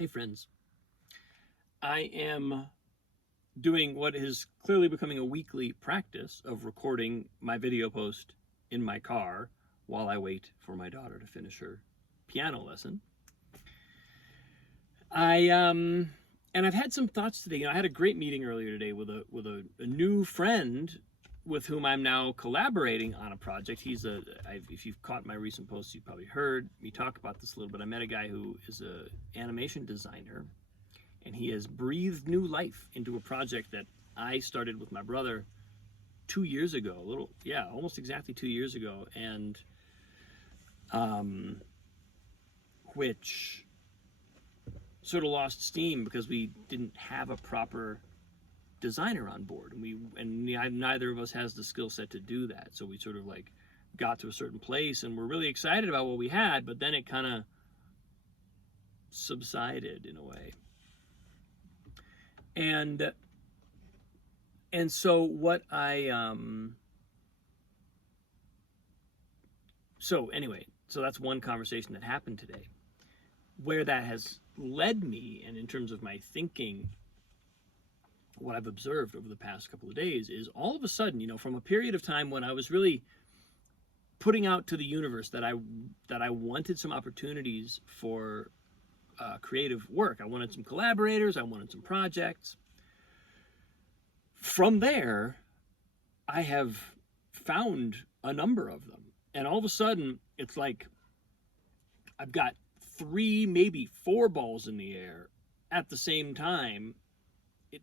Hey friends, I am doing what is clearly becoming a weekly practice of recording my video post in my car while I wait for my daughter to finish her piano lesson. And I've had some thoughts today. I had a great meeting earlier today with a new friend with whom I'm now collaborating on a project. If you've caught my recent posts, you've probably heard me talk about this a little bit. I met a guy who is a animation designer, and he has breathed new life into a project that I started with my brother 2 years ago. Almost exactly 2 years ago, and which sort of lost steam because we didn't have a proper designer on board, and neither of us has the skill set to do that. So we sort of like got to a certain place, and we're really excited about what we had, but then it kind of subsided in a way. And so what so that's one conversation that happened today. Where that has led me, and in terms of my thinking, what I've observed over the past couple of days is all of a sudden, from a period of time when I was really putting out to the universe that I wanted some opportunities for creative work. I wanted some collaborators. I wanted some projects. From there, I have found a number of them. And all of a sudden, it's like I've got 3, maybe 4 balls in the air at the same time,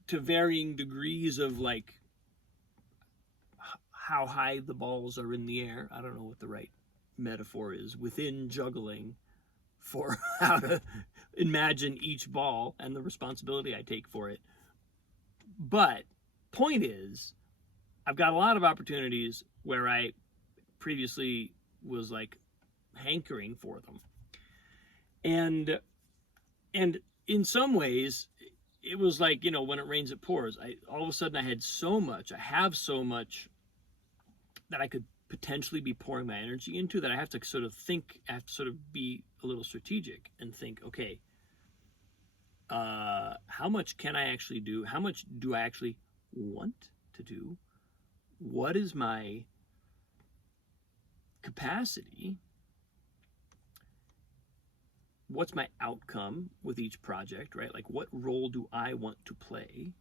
to varying degrees of like how high the balls are in the air. I don't know what the right metaphor is within juggling for how to imagine each ball and the responsibility I take for it. But point is, I've got a lot of opportunities where I previously was like hankering for them. And in some ways, it was like, when it rains, it pours. All of a sudden I have so much that I could potentially be pouring my energy into, that I have to sort of be a little strategic and think, okay, how much can I actually do? How much do I actually want to do? What is my capacity? What's my outcome with each project, right? Like, what role do I want to play?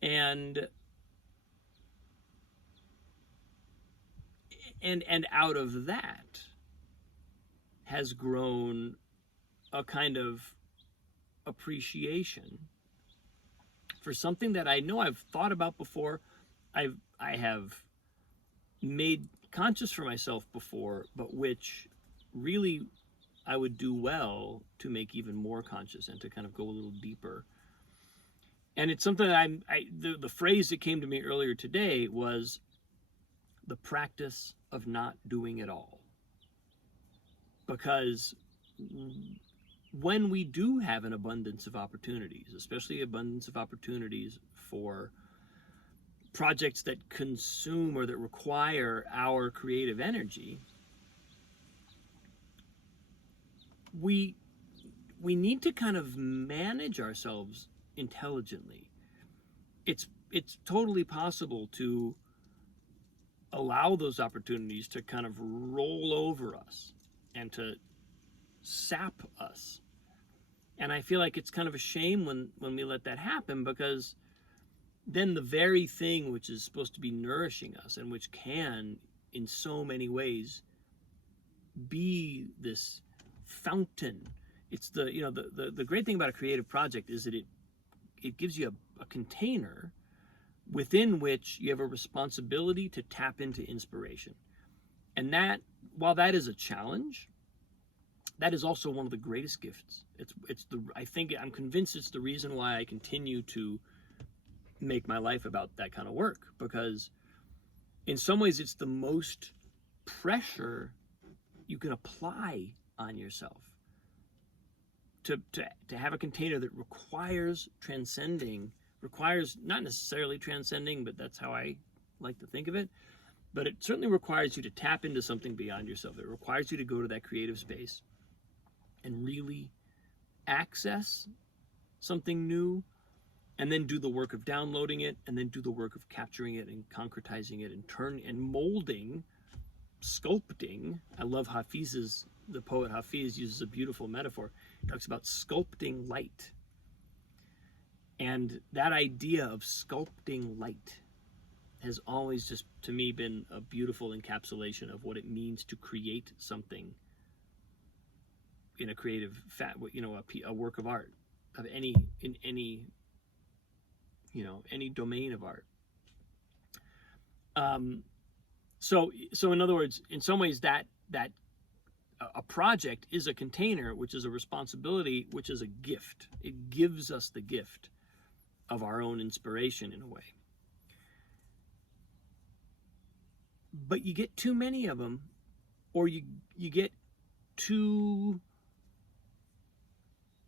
And out of that has grown a kind of appreciation for something that I know I've thought about before. I have made conscious for myself before, but which really I would do well to make even more conscious and to kind of go a little deeper. And it's something that the phrase that came to me earlier today was the practice of not doing it all. Because when we do have an abundance of opportunities, especially abundance of opportunities for projects that consume or that require our creative energy, we need to kind of manage ourselves intelligently. It's totally possible to allow those opportunities to kind of roll over us and to sap us. And I feel like it's kind of a shame when we let that happen, because then the very thing which is supposed to be nourishing us, and which can in so many ways be this fountain. It's the great thing about a creative project is that it gives you a container within which you have a responsibility to tap into inspiration. And that, while that is a challenge, that is also one of the greatest gifts. I'm convinced it's the reason why I continue to make my life about that kind of work, because in some ways it's the most pressure you can apply on yourself to have a container that requires not necessarily transcending, but that's how I like to think of it. But it certainly requires you to tap into something beyond yourself. It requires you to go to that creative space and really access something new, and then do the work of downloading it, and then do the work of capturing it and concretizing it and molding, sculpting. I love the poet Hafiz uses a beautiful metaphor. He talks about sculpting light. And that idea of sculpting light has always just, to me, been a beautiful encapsulation of what it means to create something in a creative, a work of art of any domain of art. So in other words, in some ways, that a project is a container, which is a responsibility, which is a gift. It gives us the gift of our own inspiration in a way. But you get too many of them, or you get too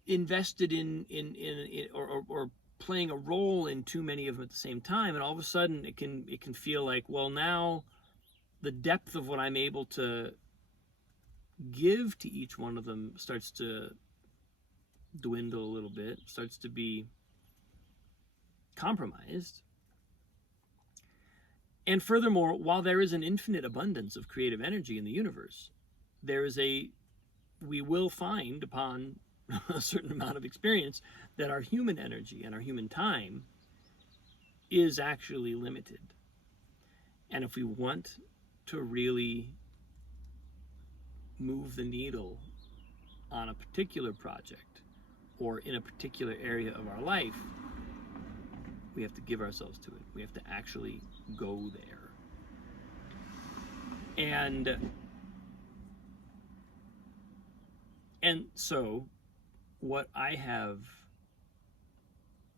invested in or playing a role in too many of them at the same time, and all of a sudden it can feel like, well, now the depth of what I'm able to give to each one of them starts to dwindle a little bit, starts to be compromised. And furthermore, while there is an infinite abundance of creative energy in the universe, we will find upon a certain amount of experience that our human energy and our human time is actually limited. And if we want to really move the needle on a particular project or in a particular area of our life, we have to give ourselves to it. We have to actually go there. And so what I have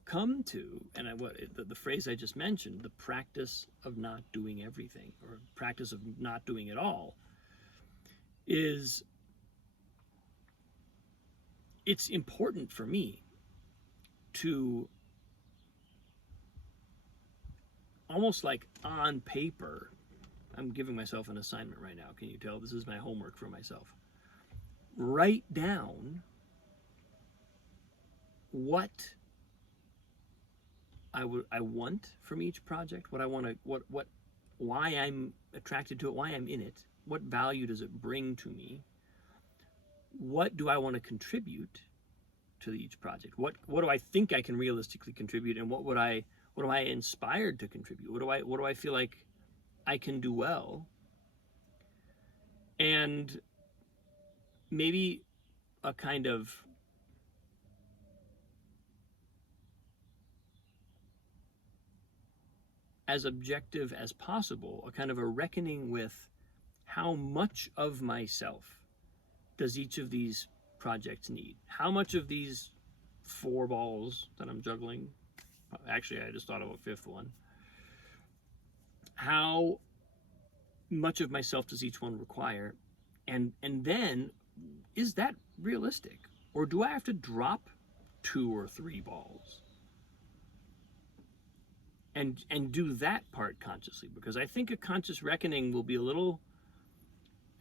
come to, and the phrase I just mentioned, the practice of not doing everything, or practice of not doing it all, is it's important for me to almost like on paper, I'm giving myself an assignment right now. Can you tell? This is my homework for myself. Write down what I want from each project, what I want to, why I'm attracted to it, why I'm in it, what value does it bring to me, what do I want to contribute to each project, what do I think I can realistically contribute, and what am I inspired to contribute, what do I feel like I can do well, and maybe a kind of as objective as possible, a kind of a reckoning with how much of myself does each of these projects need? How much of these 4 balls that I'm juggling, actually I just thought of a 5th one, how much of myself does each one require? And then, is that realistic? Or do I have to drop 2 or 3 balls? And do that part consciously, because I think a conscious reckoning will be a little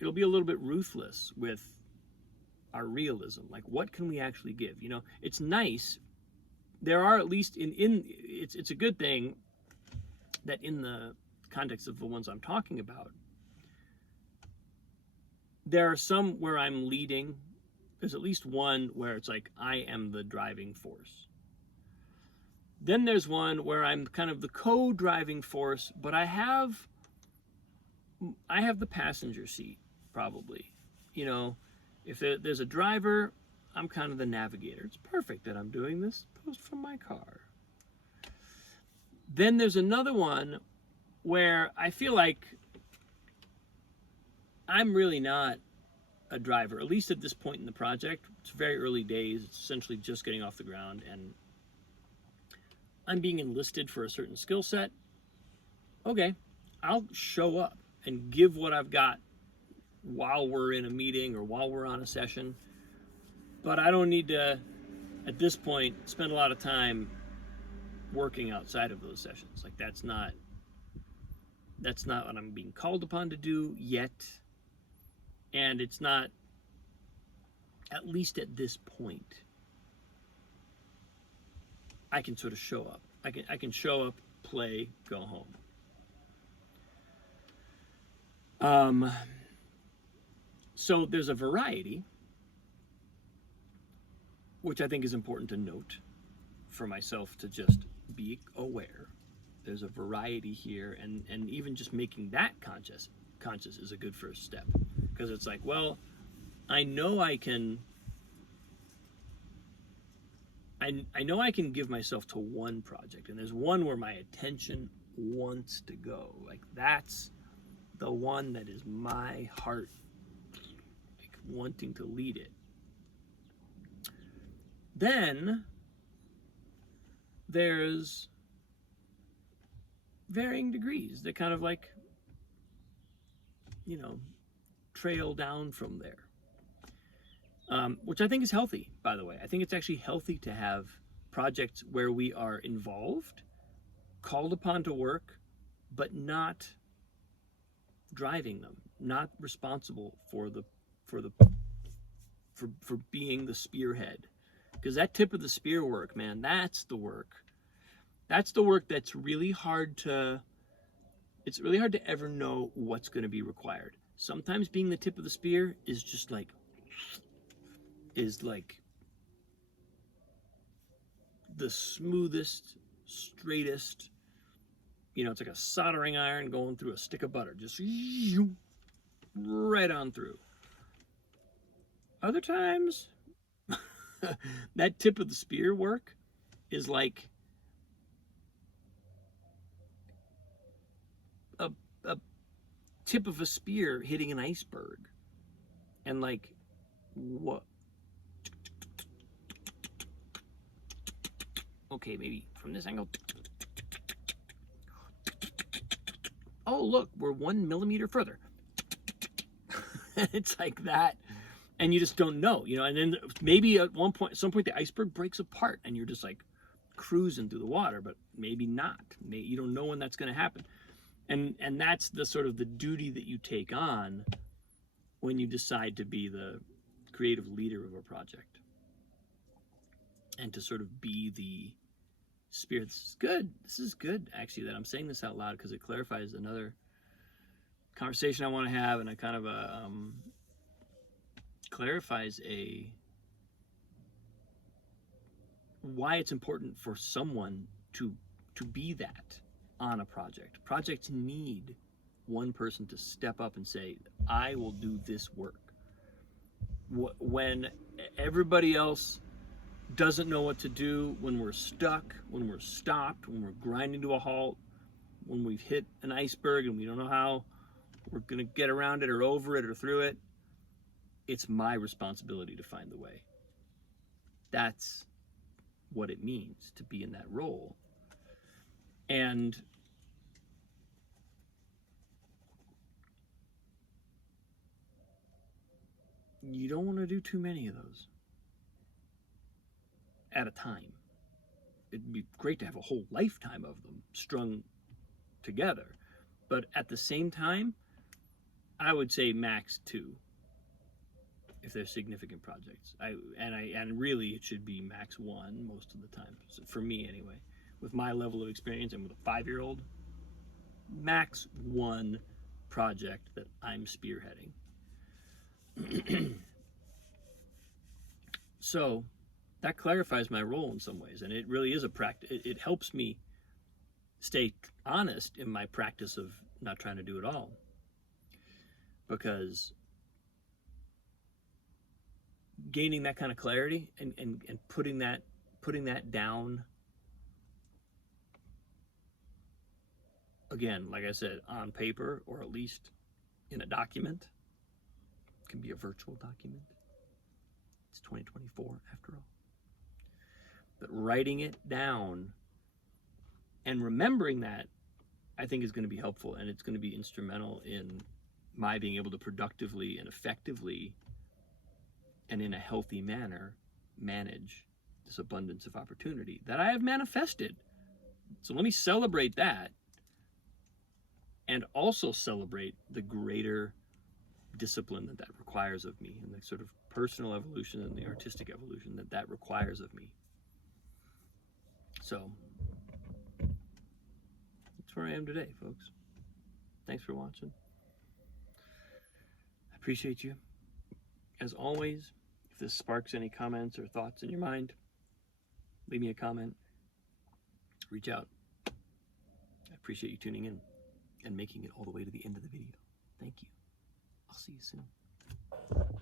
bit ruthless with our realism. Like, what can we actually give? It's nice. There are, at least it's a good thing that in the context of the ones I'm talking about, there are some where I'm leading. There's at least one where it's like I am the driving force. Then there's one where I'm kind of the co-driving force, but I have the passenger seat, probably. If there's a driver, I'm kind of the navigator. It's perfect that I'm doing this post from my car. Then there's another one where I feel like I'm really not a driver, at least at this point in the project. It's very early days. It's essentially just getting off the ground, and I'm being enlisted for a certain skill set. Okay, I'll show up and give what I've got while we're in a meeting or while we're on a session. But I don't need to, at this point, spend a lot of time working outside of those sessions. Like, that's not what I'm being called upon to do yet. And it's not at least at this point, I can sort of show up. I can show up, play, go home. So there's a variety, which I think is important to note for myself to just be aware. There's a variety here, and even just making that conscious is a good first step, because it's like, well, I know I can. I know I can give myself to one project, and there's one where my attention wants to go. Like, that's the one that is my heart, like, wanting to lead it. Then there's varying degrees that kind of like, trail down from there. Which I think is healthy, by the way. I think it's actually healthy to have projects where we are involved, called upon to work, but not driving them, not responsible for being the spearhead. Because that tip of the spear work, man, that's the work. That's the work that's really hard to. It's really hard to ever know what's going to be required. Sometimes being the tip of the spear is just like. Is like the smoothest, straightest, it's like a soldering iron going through a stick of butter, just right on through. Other times, that tip of the spear work is like a tip of a spear hitting an iceberg. And like, what? Okay, maybe from this angle. Oh, look, we're 1 millimeter further. It's like that. And you just don't know, and then maybe at some point, the iceberg breaks apart and you're just like cruising through the water, but maybe not. You don't know when that's going to happen. And that's the sort of the duty that you take on when you decide to be the creative leader of a project. And to sort of be the spirit. This is good actually, that I'm saying this out loud, because it clarifies another conversation I want to have, and it kind of clarifies why it's important for someone to be that on a project. Projects need one person to step up and say, I will do this work. When everybody else doesn't know what to do, when we're stuck, when we're stopped, when we're grinding to a halt, when we've hit an iceberg and we don't know how we're going to get around it or over it or through it, it's my responsibility to find the way. That's what it means to be in that role. And you don't want to do too many of those at a time. It'd be great to have a whole lifetime of them strung together. But at the same time, I would say max 2 if they're significant projects. And really it should be max 1 most of the time. So for me anyway, with my level of experience and with a 5-year-old, max 1 project that I'm spearheading. So that clarifies my role in some ways, and it really is a practice. It helps me stay honest in my practice of not trying to do it all, because gaining that kind of clarity and putting that down, again, like I said, on paper, or at least in a document. It can be a virtual document. It's 2024 after all. But writing it down and remembering that, I think, is going to be helpful, and it's going to be instrumental in my being able to productively and effectively and in a healthy manner manage this abundance of opportunity that I have manifested. So let me celebrate that, and also celebrate the greater discipline that requires of me, and the sort of personal evolution and the artistic evolution that requires of me. So that's where I am today, folks. Thanks for watching. I appreciate you. As always, if this sparks any comments or thoughts in your mind, leave me a comment. Reach out. I appreciate you tuning in and making it all the way to the end of the video. Thank you. I'll see you soon.